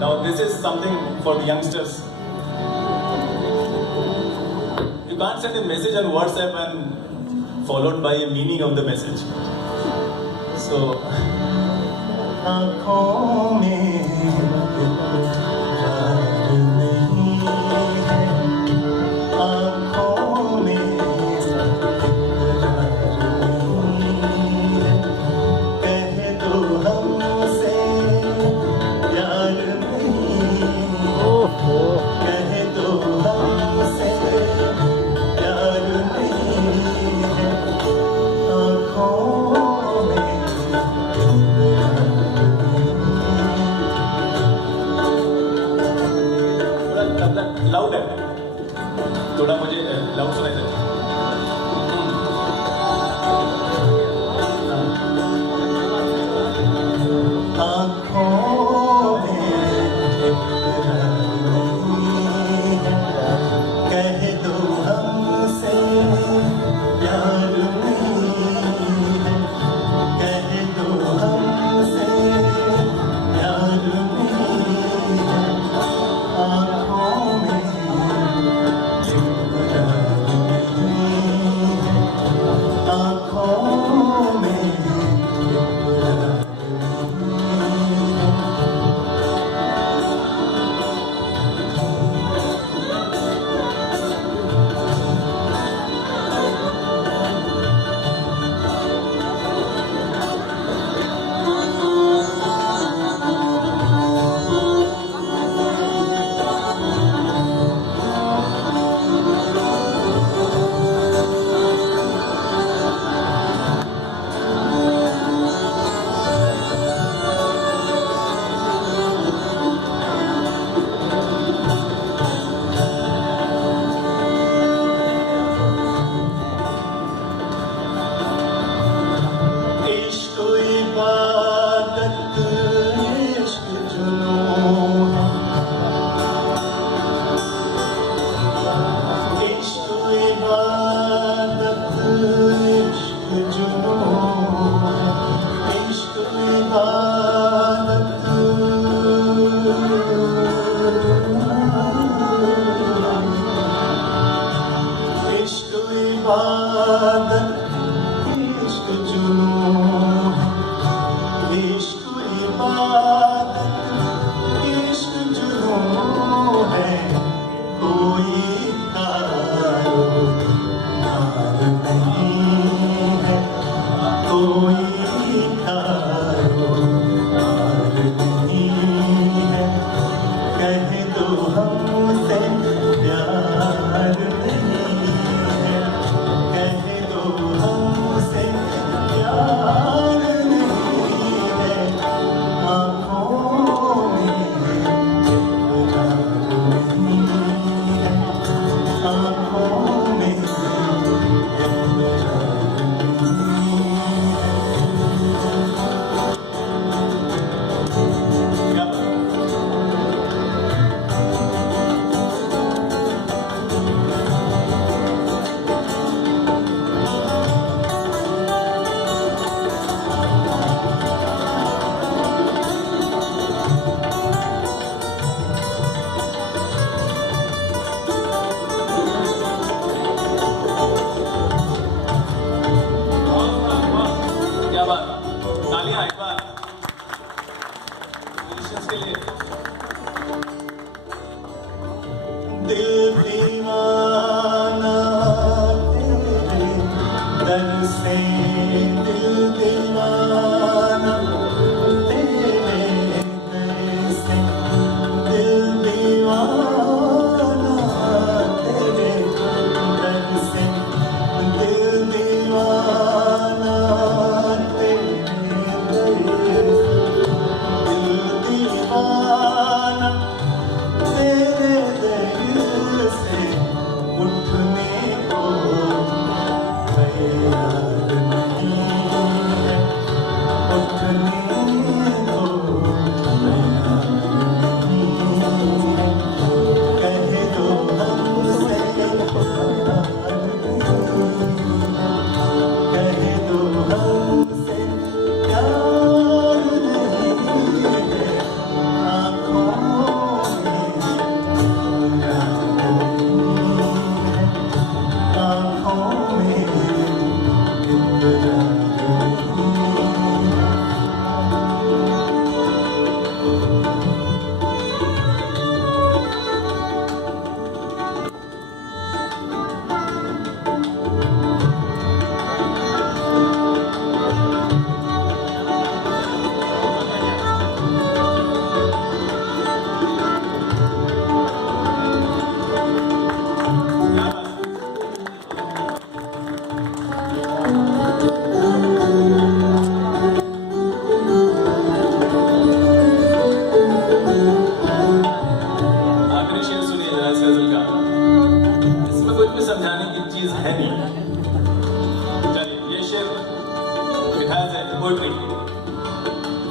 Now this is something for the youngsters. You can't send a message on WhatsApp and followed by a meaning of the message. So आँखों में इकरार नहीं है, आँखों में इकरार नहीं है, कह दो हमसे प्यार नहीं है, कह दो हमसे प्यार नहीं है, आँखों में लाउड है, थोड़ा मुझे लाउड सुनाई देता है। आँखों में इकरार नहीं है, कह दो हमसे प्यार नहीं है, कह दो हमसे प्यार नहीं है, आँखों में इकरार नहीं है, आँखों में इकरार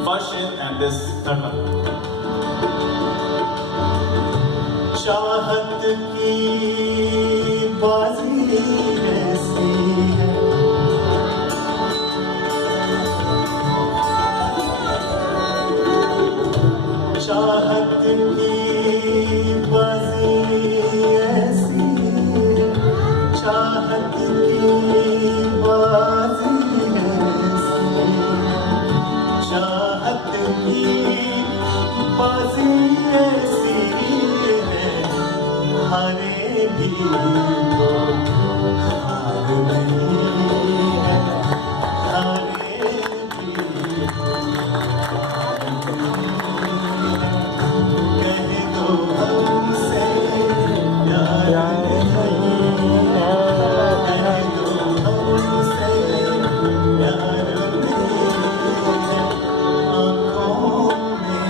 first शेर and this third one. चाहत की बाजी ऐसी है, चाहत की बाजी ऐसी है, चाहत की बाजी ऐसी है, चाहत की बाजी ऐसी है, हारे भी तो हार नहीं है, हारे भी हार नहीं है, कह दो हमसे प्यार नहीं है, कह दो हमसे प्यार नहीं है, आँखों में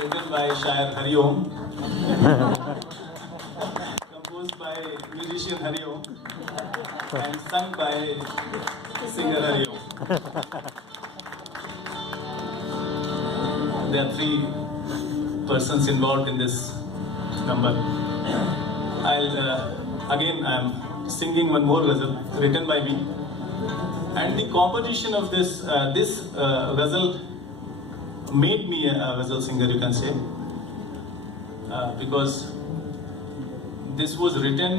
written by Shair Hariom, composed by musician Hariom, and sung by singer Hariom. There are 3 persons involved in this number. Again I am singing one more ghazal written by me, and the composition of this ghazal made me a ghazal singer, you can say, because this was written